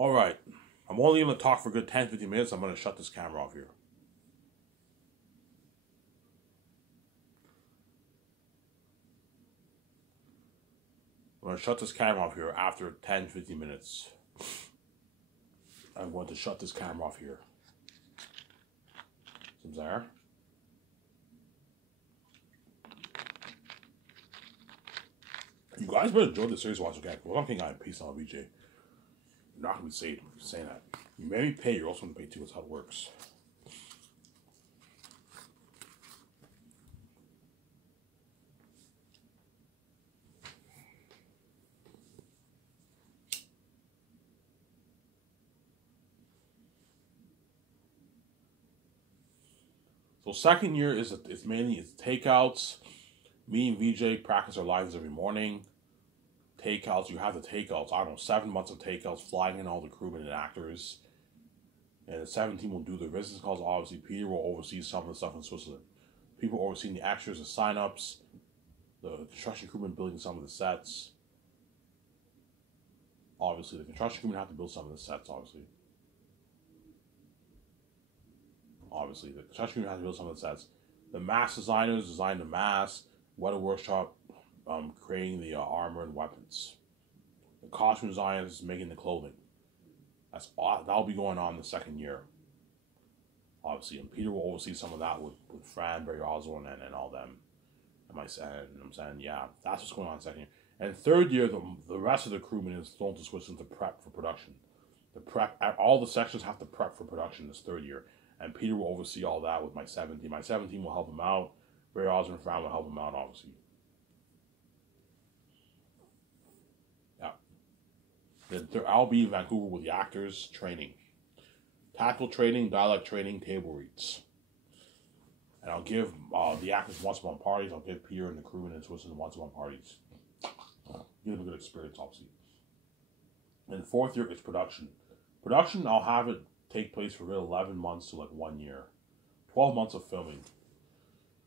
All right. I'm only going to talk for a good 10, 15 minutes. I'm going to shut this camera off here. I'm going to shut this camera off here after 10, 15 minutes. I'm going to shut this camera off here. Some there. You guys better enjoy the series watch again. Well, I'm King Guy. Peace out, VJ. You're not going to be saying that. You may be paid, you're also going to pay too. That's how it works. So second year it's mainly takeouts. Me and VJ practice our lives every morning. Takeouts, you have the takeouts. I don't know, 7 months of takeouts, flying in all the crewmen and actors. And the 17 will do the business calls. Obviously, Peter will oversee some of the stuff in Switzerland. People overseeing the extras, the sign-ups, the construction crewmen building some of the sets. Obviously, the construction crewmen have to build some of the sets, obviously. The construction crewmen have to build some of the sets. The mask designers design the mask. Weather workshop, creating the armor and weapons. The costume designers making the clothing. That'll be going on the second year. Obviously, and Peter will oversee some of that with Fran, Barry Osborne, and all them. And I'm saying, yeah, that's what's going on second year. And third year, the rest of the crewmen is thrown to Switzerland to prep for production. All the sections have to prep for production this third year. And Peter will oversee all that with my 17. My 17 will help him out. Barry Osborne and Fran will help him out, obviously. Yeah. Then I'll be in Vancouver with the actors training. Tactical training, dialect training, table reads. And I'll give the actors once-a-month parties. I'll give Peter and the crewmen in Switzerland once-a-month parties. Give them a good experience, obviously. And fourth year is production. Production, I'll have it take place for 11 months to like 1 year. 12 months of filming.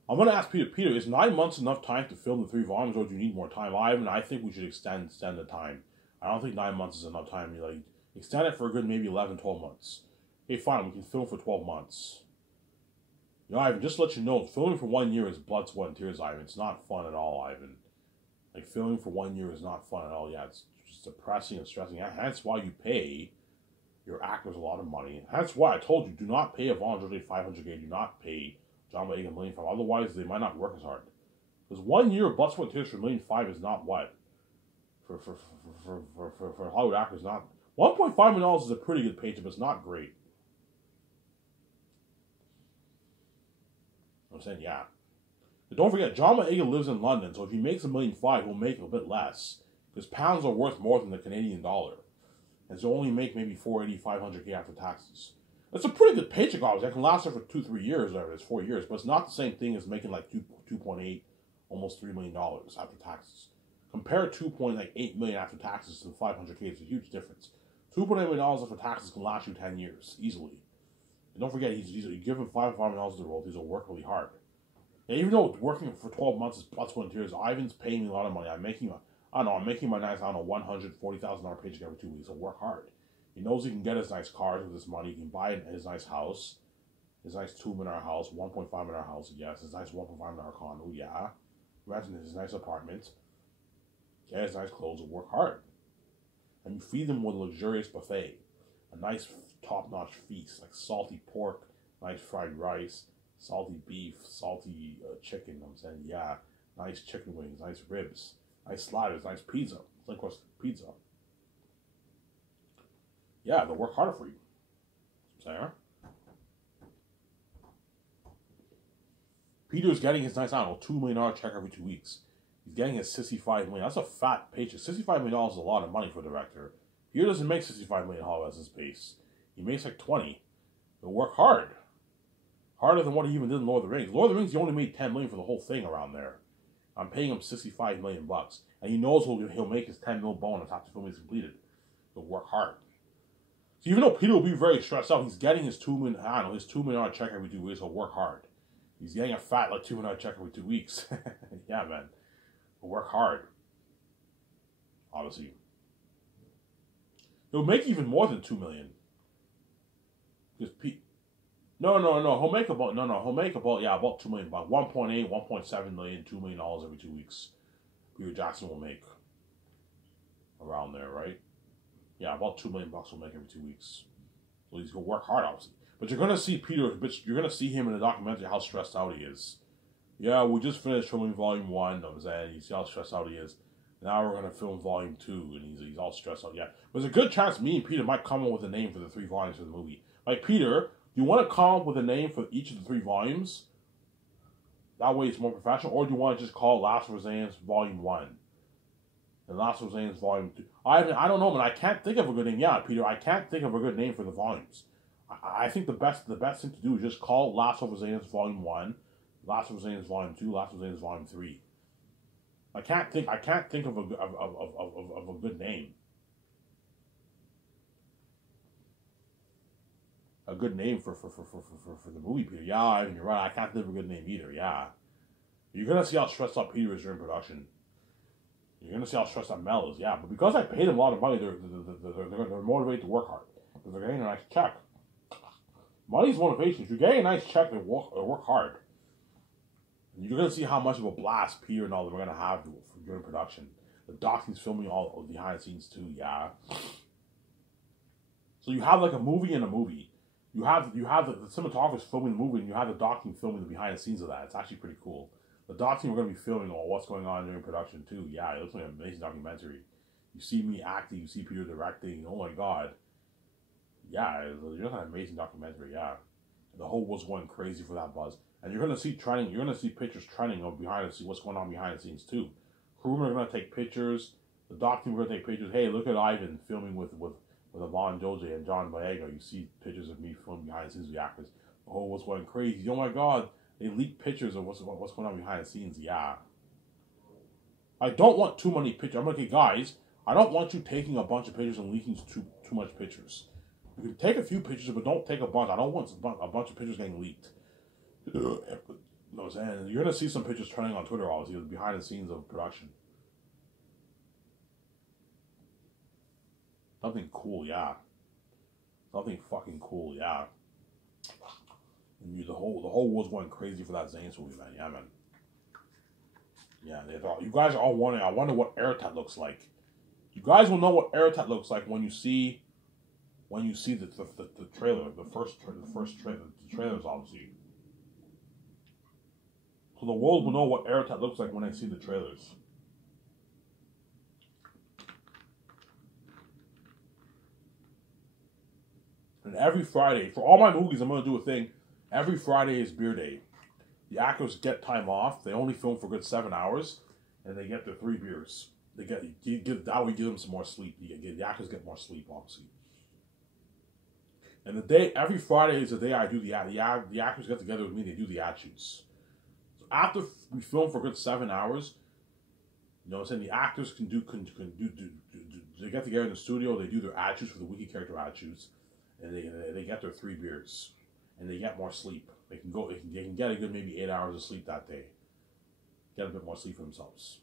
I'm going to ask Peter, is 9 months enough time to film the 3 volumes, or do you need more time? I think we should extend the time. I don't think 9 months is enough time. Like, extend it for a good maybe 11, 12 months. Okay, fine, we can film for 12 months. You know, Ivan, just to let you know, filming for 1 year is blood, sweat, and tears, Ivan. It's not fun at all, Ivan. Like, filming for 1 year is not fun at all. Yeah, it's just depressing and stressing. That's why you pay your actors a lot of money. That's why I told you, do not pay Yvonne Georgiou $500K. Do not pay John Boyega $1.5 million. Otherwise, they might not work as hard. Because 1 year of blood, sweat, and tears for $1.5 million is not what? For Hollywood actors, not... $1.5 million is a pretty good paycheck, but it's not great. I'm saying, yeah. But don't forget, John Boyega lives in London, so if he makes $1.5 million, he'll make a bit less. Because pounds are worth more than the Canadian dollar. And so only make maybe $480,000, $500K after taxes. That's a pretty good paycheck, obviously. I can last there for 2-3 years, or it's 4 years, but it's not the same thing as making like 2.8, almost $3 million after taxes. Compare 2.8 million after taxes to 500K. It's a huge difference. $2.8 million after taxes can last you 10 years easily. And don't forget, you give him $5 million to the royalties. He'll work really hard. And even though working for 12 months is plus 1 years, Ivan's paying me a lot of money. I'm making my nice, $140,000 paycheck every 2 weeks. He'll work hard. He knows he can get his nice cars with his money. He can buy his nice house, his nice $2 million house, $1.5 million house. Yes, his nice $1.5 million condo. Yeah, renting his nice apartment. Get his nice clothes and work hard. And you feed them with a luxurious buffet, a nice top-notch feast like salty pork, nice fried rice, salty beef, salty chicken. I'm saying, yeah, nice chicken wings, nice ribs, nice sliders, nice pizza, thin crust pizza. Yeah, they'll work harder for you. Saying, Peter's getting his nice, $2 million check every 2 weeks. He's getting his $65 million. That's a fat paycheck. $65 million is a lot of money for a director. Peter doesn't make $65 million as his base. He makes like 20. He'll work hard. Harder than what he even did in Lord of the Rings. Lord of the Rings, he only made $10 million for the whole thing around there. I'm paying him $65 million. And he knows he'll make his $10 million bonus after filming is completed. He'll work hard. So even though Peter will be very stressed out, he's getting his $2 million check every 2 weeks. He'll work hard. He's getting a fat $2 million check every 2 weeks. Yeah, man. He'll work hard. Obviously. He'll make even more than $2 million. Because no. He'll make about $2 million, about 1.8, 1.7 million, $2 million every 2 weeks. Peter Jackson will make around there, right? Yeah, about $2 million will make every 2 weeks. So he's gonna work hard, obviously. But you're gonna see Peter. You're gonna see him in the documentary how stressed out he is. Yeah, we just finished filming Volume 1. I'm saying, you see how stressed out he is. Now we're gonna film Volume 2, and he's all stressed out. Yeah, there's a good chance me and Peter might come up with a name for the 3 volumes of the movie. Like, Peter, you want to come up with a name for each of the 3 volumes? That way it's more professional. Or do you want to just call Last of Us Volume 1? And Last of Us Volume 2? I don't know, man. I can't think of a good name. Yeah, Peter, I can't think of a good name for the volumes. I think the best thing to do is just call Last of Us Volume 1, Last of Us Volume 2, Last of Us Volume 3. I can't think of a good name. A good name for the movie, Peter. Yeah, I mean, you're right. I can't think of a good name either. Yeah, you're gonna see how stressed out Peter is during production. You're gonna see how stressed out Mel is. Yeah, but because I paid them a lot of money, they're motivated to work hard because they're getting a nice check. Money's motivation. If you're getting a nice check, they work hard. And you're gonna see how much of a blast Peter and all them are gonna have during production. The doc's filming all of behind the scenes too. Yeah. So you have like a movie in a movie. You have the cinematographer's filming the movie, and you have the doc team filming the behind the scenes of that. It's actually pretty cool. The doc team are going to be filming all what's going on during production too. Yeah, it looks like an amazing documentary. You see me acting, you see Peter directing. Oh my god. Yeah, it's just an amazing documentary. Yeah, the whole world's going crazy for that buzz, and you're going to see trending. You're going to see pictures trending of behind the scenes, what's going on behind the scenes too. Crewmen are going to take pictures. The doc team are going to take pictures. Hey, look at Ivan filming with Yvonne Doje and John Boyega. You see pictures of me filming behind the scenes of the actors. Oh, what's going crazy? Oh my god, they leaked pictures of what's going on behind the scenes. Yeah. I don't want too many pictures. I'm like, hey guys, I don't want you taking a bunch of pictures and leaking too much pictures. You can take a few pictures, but don't take a bunch. I don't want a bunch of pictures getting leaked. No, and you're gonna see some pictures trending on Twitter, obviously, behind the scenes of production. Something cool, yeah. Something fucking cool, yeah. And the whole world's going crazy for that Zane's movie, man. Yeah, man. Yeah, they thought you guys are all wondering. I wonder what Aratat looks like. You guys will know what Aratat looks like when you see the trailer, the first trailer, the trailers, obviously. So the world will know what Aratat looks like when they see the trailers. And every Friday, for all my movies, I'm going to do a thing. Every Friday is beer day. The actors get time off. They only film for a good 7 hours, and they get their 3 beers. That would give them some more sleep. The actors get more sleep, obviously. And every Friday is the day I do the actors get together with me. They do the ad shoots. So after we film for a good 7 hours, you know what I'm saying, the actors can do. They get together in the studio. They do their ad shoots for the wiki character ad shoots. And they get their 3 beers, and they get more sleep. They can get a good maybe 8 hours of sleep that day. Get a bit more sleep for themselves.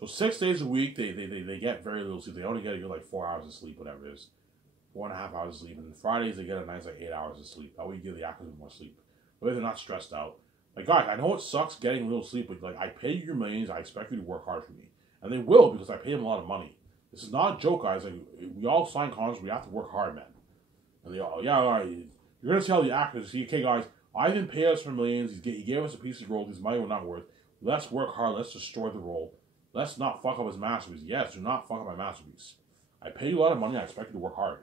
So 6 days a week they get very little sleep. They only get a good like 4 hours of sleep, whatever it is, 4.5 hours of sleep. And then Fridays they get a nice like 8 hours of sleep. That way you give the actors more sleep. That way they're not stressed out. Like guys, I know it sucks getting a little sleep, but like I pay you your millions. I expect you to work hard for me, and they will because I pay them a lot of money. This is not a joke, guys. Like, we all sign contracts. We have to work hard, man. And they all, yeah, all right. You're gonna tell the actors, see, okay, guys, Ivan paid us for millions. He gave us a piece of role. His money was not worth. Let's work hard. Let's destroy the role. Let's not fuck up his masterpiece. Yes, do not fuck up my masterpiece. I pay you a lot of money. I expect you to work hard.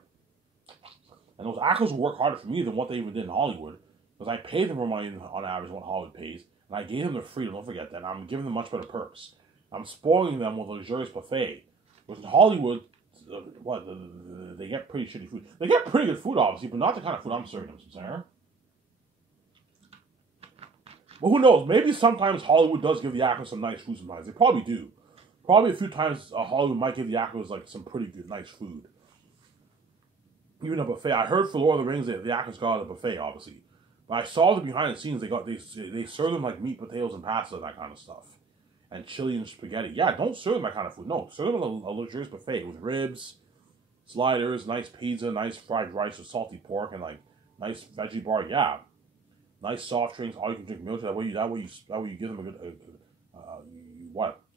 And those actors will work harder for me than what they even did in Hollywood, because I pay them more money on average than what Hollywood pays, and I gave them their freedom. Don't forget that. I'm giving them much better perks. I'm spoiling them with a luxurious buffet. Whereas in Hollywood, they get pretty shitty food. They get pretty good food, obviously, but not the kind of food I'm serving them, Sarah. But who knows? Maybe sometimes Hollywood does give the actors some nice food sometimes. They probably do. Probably a few times Hollywood might give the actors like some pretty good, nice food. Even a buffet. I heard for Lord of the Rings that the actors got a buffet, obviously. But I saw them behind the scenes. They serve them like meat, potatoes, and pasta, and that kind of stuff. And chili and spaghetti. Yeah, don't serve them that kind of food. No, serve them a luxurious buffet with ribs, sliders, nice pizza, nice fried rice with salty pork, and like nice veggie bar. Yeah, nice soft drinks. All you can drink milk. That way you give them a good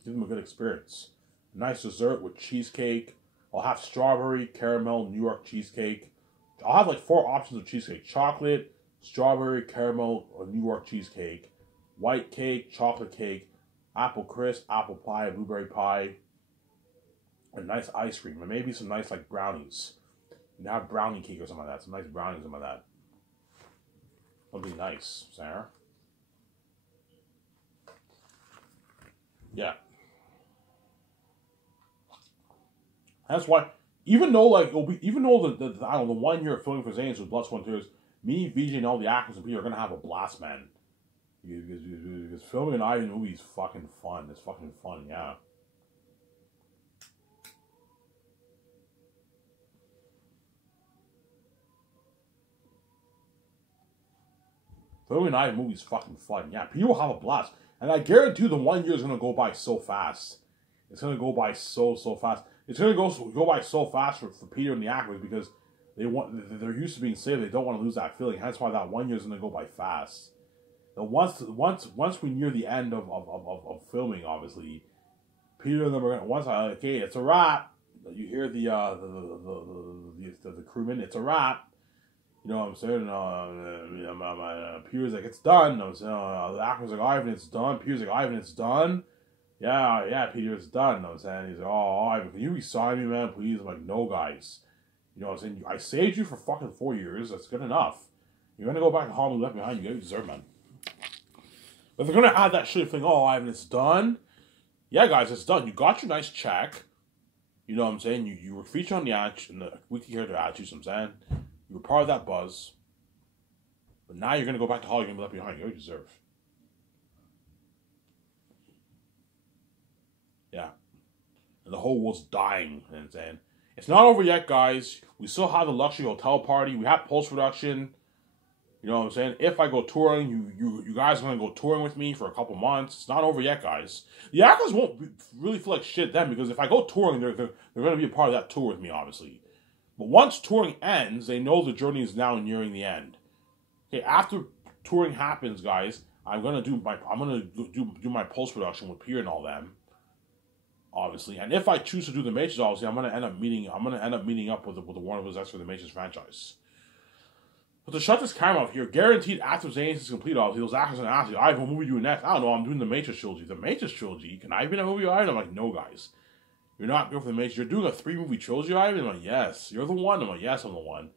give them a good experience. Nice dessert with cheesecake. I'll have strawberry, caramel, New York cheesecake. I'll have like 4 options of cheesecake: chocolate, strawberry, caramel, or New York cheesecake, white cake, chocolate cake, apple crisp, apple pie, blueberry pie, and nice ice cream, and maybe some nice like brownies. You have brownie cake or something like that. Some nice brownies, something like that. That'd be nice, Sarah. Yeah. That's why, even though like it'll be, even though the I don't know, the 1 year of filming for Zanes with Blood, Sweat, and Tears, me, VJ, and all the actors and people are gonna have a blast, man. Because filming an Ivan movie is fucking fun. It's fucking fun, yeah. Filming an Ivan movie is fucking fun, yeah. People will have a blast, and I guarantee the 1 year is gonna go by so fast. It's gonna go by so fast. It's gonna go by so fast for Peter and the actors because they're used to being saved. They don't want to lose that feeling. Hence why that 1 year is gonna go by fast. Now once we near the end of filming, obviously, Peter and them are gonna okay, it's a wrap. You hear the crewman, it's a wrap. You know what I'm saying? Peter's like, it's done. The actor's like, Ivan, it's done. Peter's like, Ivan, it's done. Yeah, Peter, it's done. You know what I'm saying? He's like, oh, Ivan, can you resign me, man, please? I'm like, no, guys. You know what I'm saying? I saved you for fucking 4 years. That's good enough. You're gonna go back to home and left behind. You get what you deserve, man. But they're gonna add that shit thing. Oh, Ivan, it's done. Yeah, guys, it's done. You got your nice check. You know what I'm saying? You were featured on the weekly character attitude. You know what I'm saying? You were part of that buzz. But now you're gonna go back to Hollywood and be left behind. You get what you deserve. Yeah. And the whole world's dying. You know what I'm saying? It's not over yet, guys. We still have the luxury hotel party. We have post-production. You know what I'm saying? If I go touring, you guys are going to go touring with me for a couple months. It's not over yet, guys. The actors won't really feel like shit then because if I go touring, they're going to be a part of that tour with me, obviously. But once touring ends, they know the journey is now nearing the end. Okay, after touring happens, guys, I'm going to do my post-production with Pierre and all them. Obviously, and if I choose to do the Matrix, obviously, I'm gonna end up meeting up with the Warner Bros. For the Matrix franchise. But to shut this camera off here, guaranteed after Zanes is complete, obviously, those actors are gonna ask you, "I what movie are you doing next?" I don't know. I'm doing the Matrix trilogy. The Matrix trilogy. Can I be in a movie, Ivan? I'm like, no, guys. You're not going for the Matrix. You're doing a 3-movie trilogy, Ivan. I'm like, yes. You're the one. I'm like, yes, I'm the one.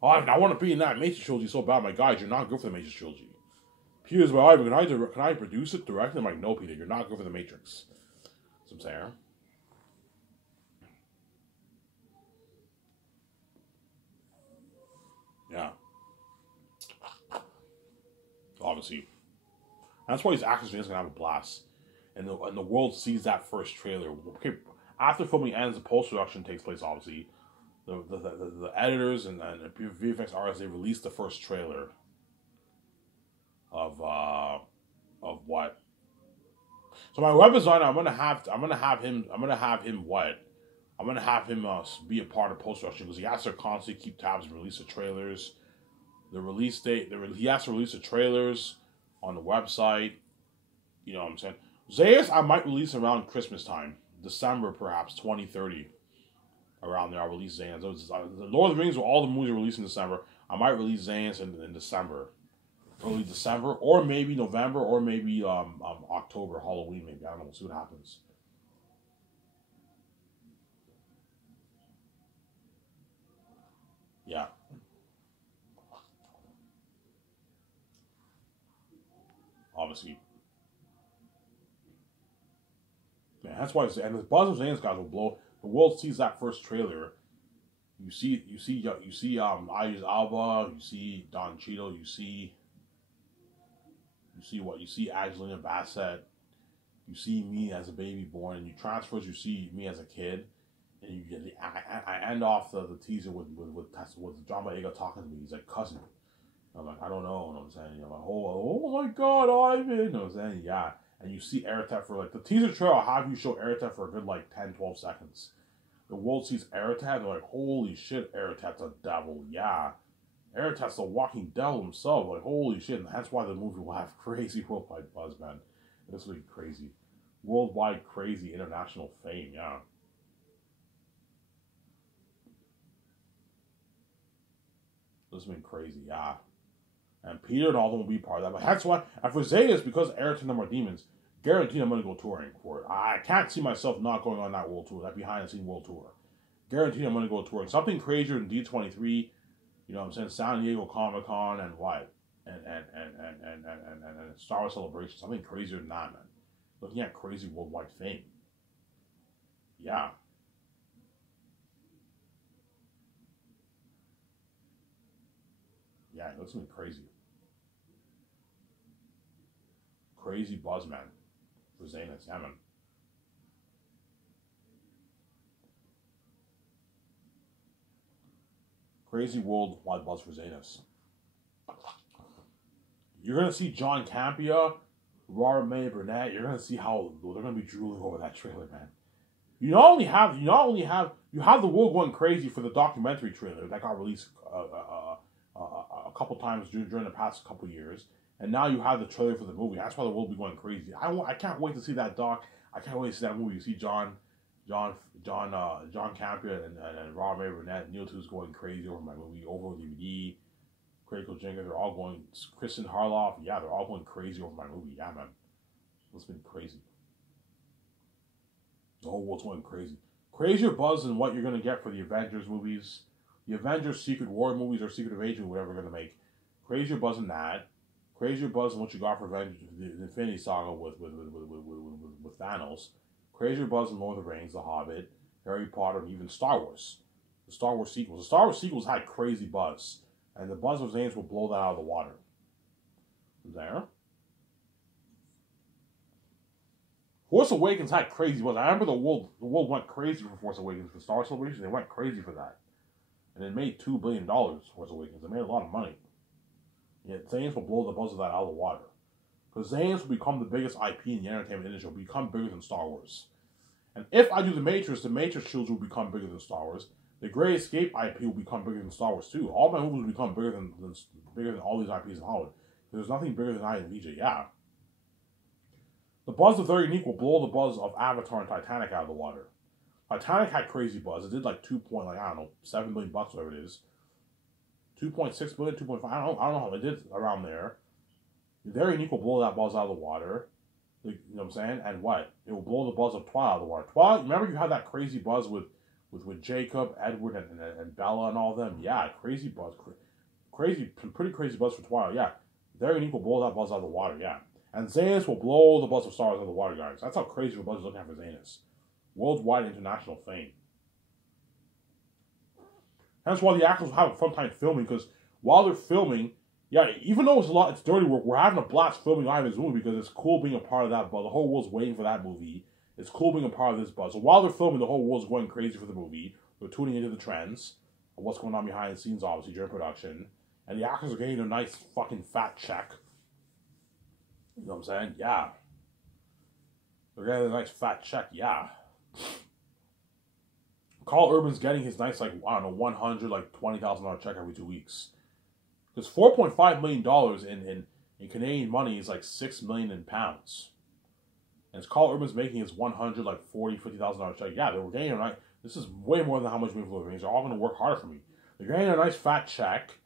Oh, Ivan, I want to be in that Matrix trilogy so bad. I'm like, guys, you're not good for the Matrix trilogy. Peter's like, Ivan, can I produce it, direct it? I'm like, no, Peter, you're not good for the Matrix. That's what I'm saying. Yeah. Obviously. That's why these actors are going to have a blast. And the world sees that first trailer. Okay, after filming ends, the post-production takes place, obviously. The editors and VFX artists, they released the first trailer of what? So my web designer, I'm gonna have him be a part of post-production because he has to constantly keep tabs and release the trailers. The release date, he has to release the trailers on the website. You know what I'm saying? Zayas, I might release around Christmas time. December, perhaps, 2030. Around there, I'll release Zayas. The Lord of the Rings, all the movies are released in December. I might release Zayas in December. Early December, or maybe November, or maybe October, Halloween, maybe. I don't know. We'll see what happens. Yeah. Obviously. Man, that's why and the buzz of Zane's guys will blow. The world sees that first trailer. You see Idris Alba, you see Don Cheadle, you see Angelina Bassett, you see me as a baby born, and you transfers, you see me as a kid, and you get I end off the teaser with John Boyega talking to me. He's like, cousin. I'm like, I don't know. You know what I'm saying? I'm like, oh my God, Ivan. You know what I'm saying? Yeah. And you see Eretef for like the teaser trailer. I'll have you show Eretef for a good like 10, 12 seconds. the world sees Aratat, they're like, holy shit, Aratat's a devil, yeah. Aratat's the walking devil himself, like, holy shit, and that's why the movie will have crazy worldwide buzz, man. This will be crazy. Worldwide crazy international fame, yeah. This has been crazy, yeah. And Peter and all them will be part of that. But that's why, and for Zeus, because Eric and them are demons, guaranteed I'm going to go touring for it. I can't see myself not going on that world tour, that behind the scene world tour. Guaranteed I'm going to go touring. Something crazier than D23, you know what I'm saying, San Diego Comic Con and what? And Star Wars Celebration. Something crazier than that, man. Looking at crazy worldwide fame. Yeah. Yeah, it looks like crazy. Crazy buzz, man. For Zanus, yeah, man. Crazy worldwide buzz for Zanus. You're gonna see John Campea, Robert May Burnett. You're gonna see how they're gonna be drooling over that trailer, man. You have the world going crazy for the documentary trailer that got released a couple times during the past couple years, and now you have the trailer for the movie. That's why the world will be going crazy. I can't wait to see that doc. I can't wait to see that movie. You see John Campea and Robert May Burnett, Neil Too's going crazy over my movie, over DVD. Craig Jenkins, they're all going. Kristen Harloff, yeah, they're all going crazy over my movie. Yeah, man, it's been crazy. The whole world's going crazy. Crazier buzz than what you're gonna get for the Avengers movies, the Avengers Secret War movies or Secret Invasion, whatever we're gonna make. Crazier buzz than that. Crazier buzz than what you got for Avengers, the Infinity Saga with Thanos. Crazier buzz than Lord of the Rings, The Hobbit, Harry Potter, and even Star Wars. The Star Wars sequels. The Star Wars sequels had crazy buzz. And the buzz of Zanes will blow that out of the water. There. Force Awakens had crazy buzz. I remember the world went crazy for Force Awakens for Star Wars Celebration. They went crazy for that. And it made $2 billion, Force Awakens. It made a lot of money. Yet Zanes will blow the buzz of that out of the water. Because Zanes will become the biggest IP in the entertainment industry. Will become bigger than Star Wars. And if I do the Matrix trilogy will become bigger than Star Wars. The Great Escape IP will become bigger than Star Wars too. All my movies will become bigger than all these IPs in Hollywood. There's nothing bigger than I and VJ. Yeah. The buzz of Very Unique will blow the buzz of Avatar and Titanic out of the water. Titanic had crazy buzz. It did like $7 million, whatever it is. 2.6 billion, 2.5. I don't know how it did around there. Very Unique will blow that buzz out of the water. You know what I'm saying? And what? It will blow the buzz of Twilight out of the water. Twilight. Remember you had that crazy buzz with Jacob, Edward, and Bella and all of them. Yeah, crazy buzz. Pretty crazy buzz for Twilight. Yeah. Very Unique will blow that buzz out of the water. Yeah. And Zanus will blow the buzz of Star Wars out of the water, guys. That's how crazy the buzz is looking at for Zanus. Worldwide international fame. That's why the actors will have a fun time filming, because while they're filming, yeah, even though it's dirty work, we're having a blast filming Ivan's movie because it's cool being a part of that buzz. The whole world's waiting for that movie. It's cool being a part of this buzz. So while they're filming, the whole world's going crazy for the movie. They're tuning into the trends of what's going on behind the scenes, obviously, during production. And the actors are getting a nice fucking fat check. You know what I'm saying? Yeah. They're getting a nice fat check, yeah. Carl Urban's getting his nice, $100, $20,000 check every 2 weeks. Because $4.5 million in Canadian money is like $6 million in pounds. And Carl Urban's making his $140,000, $50,000 check. Yeah, they were getting a nice. This is way more than how much we have living. They're all going to work harder for me. They're getting a nice fat check.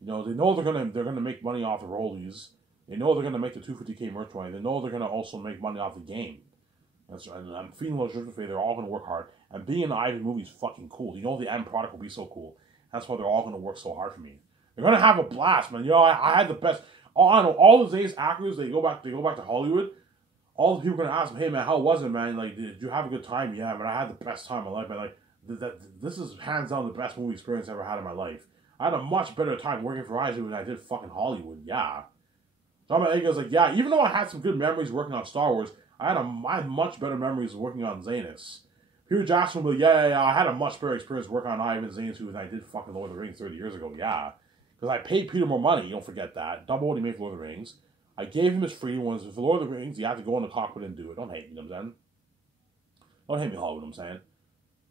You know, they know they're gonna make money off the rollies. They know they're gonna make the 250K merch money. They know they're gonna also make money off the game. And I'm feeling those driven they're all gonna work hard. And being in the Ivan movie is fucking cool. You know the end product will be so cool. That's why they're all gonna work so hard for me. They're gonna have a blast, man. You know, I had the best. I know all the Zane's actors. They go back to Hollywood. All the people are gonna ask them, "Hey man, how was it, man? Like, did you have a good time?" Yeah, man, I had the best time of my life, man. Like, this is hands down the best movie experience I ever had in my life. I had a much better time working for Eisner than I did fucking Hollywood. Yeah. John Eggers like, yeah. Even though I had some good memories working on Star Wars, I had much better memories working on Zanus. Peter Jackson will be, yeah. I had a much better experience working on Ivan Zanus than I did fucking Lord of the Rings 30 years ago. Yeah. Because I paid Peter more money. You don't forget that. Double what he made for Lord of the Rings. I gave him his freedom. When for Lord of the Rings, you have to go in the cockpit and do it. Don't hate me, you know what I'm saying? Don't hate me, Hollywood, you know what I'm saying?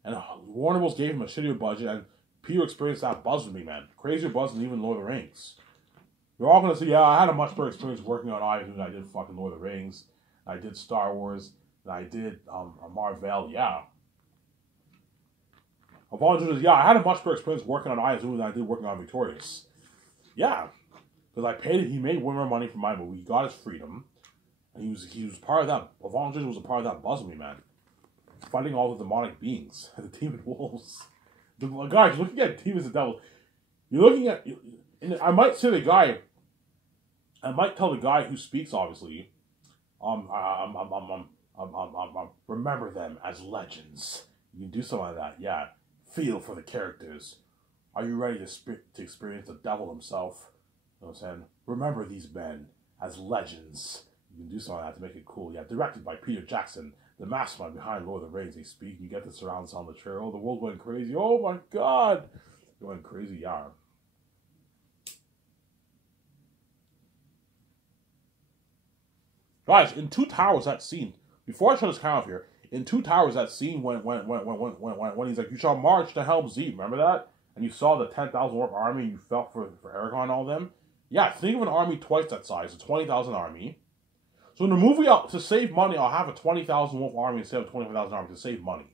And Warner Bros. Gave him a shittier budget, and Peter experienced that buzz with me, man. Crazier buzz than even Lord of the Rings. You're all gonna say, yeah, I had a much better experience working on Ivan than I did fucking Lord of the Rings. I did Star Wars, and I did Marvel, yeah. Yvonne Judas, yeah, I had a much better experience working on Ayazumi than I did working on Victorious. Yeah. Because he made way more money from my movie. He got his freedom. And he was part of that. Yvonne Judas was a part of that buzz with me, man. Fighting all the demonic beings. The demon wolves. Guys, looking at demons and devils. You're looking at... I might say the guy... I might tell the guy who speaks, obviously... remember them as legends. You can do something like that, yeah. Feel for the characters. Are you ready to experience the devil himself? You know what I'm saying? Remember these men as legends. You can do something like that to make it cool. Yeah, directed by Peter Jackson, the mastermind behind Lord of the Rings. They speak, you get the surround sound of the trailer. Oh, the world going crazy. Oh my god. Going crazy, yeah. Guys, in Two Towers, that scene, before I shut this camera off here, in Two Towers, that scene when he's like, you shall march to Helm's Deep, remember that? And you saw the 10,000 orc army and you felt for Aragorn and all them? Yeah, think of an army twice that size, a 20,000 army. So in the movie, to save money, I'll have a 20,000 wolf army instead of 25,000 army to save money.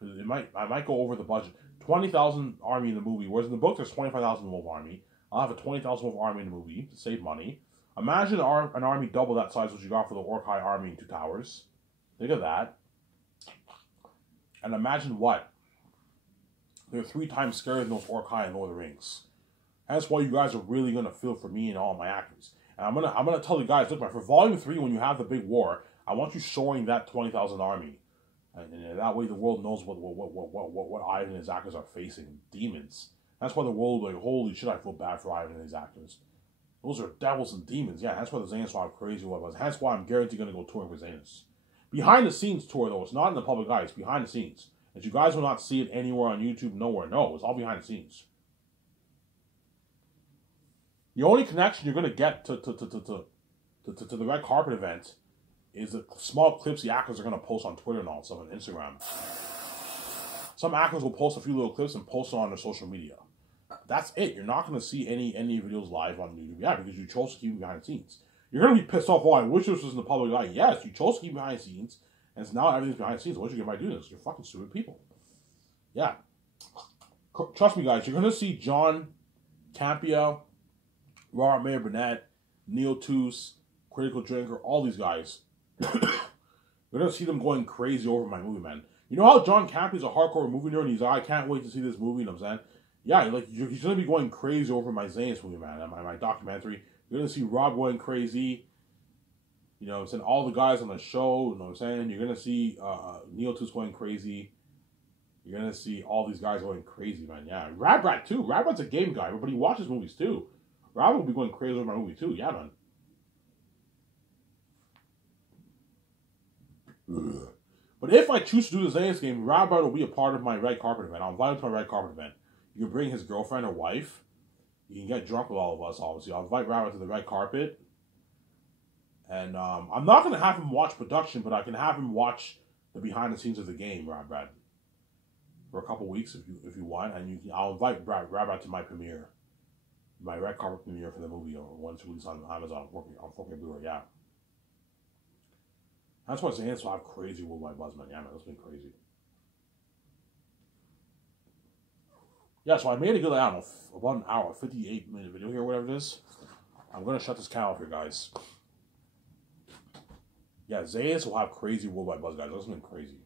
Because I might go over the budget. 20,000 army in the movie, whereas in the book there's 25,000 wolf army. I'll have a 20,000 wolf army in the movie to save money. Imagine an army double that size, which you got for the Orc-hai army in Two Towers. Think of that. And imagine what? They're 3 times scarier than those Orc-hai in Lord of the Rings. That's why you guys are really going to feel for me and all my actors. And I'm gonna tell you guys, look, man, for Volume 3, when you have the big war, I want you showing that 20,000 army. And that way the world knows what Ivan and his actors are facing. Demons. That's why the world will be like, holy shit, I feel bad for Ivan and his actors. Those are devils and demons. Yeah, that's why the Xehanort Swap crazy what it was. That's why I'm guaranteed going to go touring for Xehanort. Behind the scenes tour, though. It's not in the public eye. It's behind the scenes. And you guys will not see it anywhere on YouTube, nowhere. No, it's all behind the scenes. The only connection you're going to get to the red carpet event is the small clips the actors are going to post on Twitter and all stuff, on Instagram. Some actors will post a few little clips and post it on their social media. That's it. You're not going to see any videos live on YouTube. Yeah, because you chose to keep it behind the scenes. You're going to be pissed off, oh, I wish this was in the public eye. Yes, you chose to keep it behind the scenes, and so now everything's behind the scenes. What you get by doing this? You're fucking stupid people. Yeah. Trust me, guys. You're going to see John Campea, Robert Mayer Burnett, Neil Toos, Critical Drinker, all these guys. You're going to see them going crazy over my movie, man. You know how John Campea's a hardcore movie nerd, and he's like, I can't wait to see this movie, you know what I'm saying? Yeah, like, he's going to be going crazy over my Xehanort movie, man, my documentary. You're going to see Rob going crazy. You know what I'm saying? All the guys on the show, you know what I'm saying? You're going to see Neil Toos going crazy. You're going to see all these guys going crazy, man. Yeah, Radbrat, too. Radbrat's a game guy, but he watches movies, too. Rab will be going crazy over my movie, too. Yeah, man. Ugh. But if I choose to do the Xehanort game, Radbrat will be a part of my red carpet event. I'll invite him to my red carpet event. You can bring his girlfriend or wife. You can get drunk with all of us, obviously. I'll invite Radbrat to the red carpet. And I'm not going to have him watch production, but I can have him watch the behind the scenes of the game, Radbrat. For a couple weeks, if you want. And I'll invite Radbrat to my premiere. My red carpet premiere for the movie, or once released on Amazon, on 4K Blu-ray, yeah. That's why Xehanort will have crazy worldwide buzz, man. Yeah, man, that's been crazy. Yeah, so I made a good, I don't know, about an hour, 58-minute video here, whatever it is. I'm going to shut this camera off here, guys. Yeah, Xehanort will have crazy worldwide buzz, guys. That's been crazy.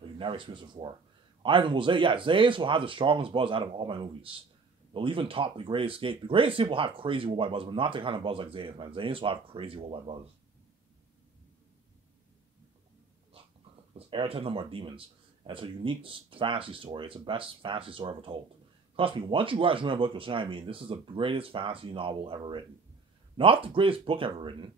But you've never experienced before. Ivan will say, yeah, Xehanort will have the strongest buzz out of all my movies. They'll even top The Great Escape. The Great Escape will have crazy worldwide buzz, but not the kind of buzz like Xehanort, man. Xehanort will have crazy worldwide buzz. It's Airten, No More Demons. And it's a unique fantasy story. It's the best fantasy story ever told. Trust me, once you guys read my book, you'll see what I mean. This is the greatest fantasy novel ever written. Not the greatest book ever written,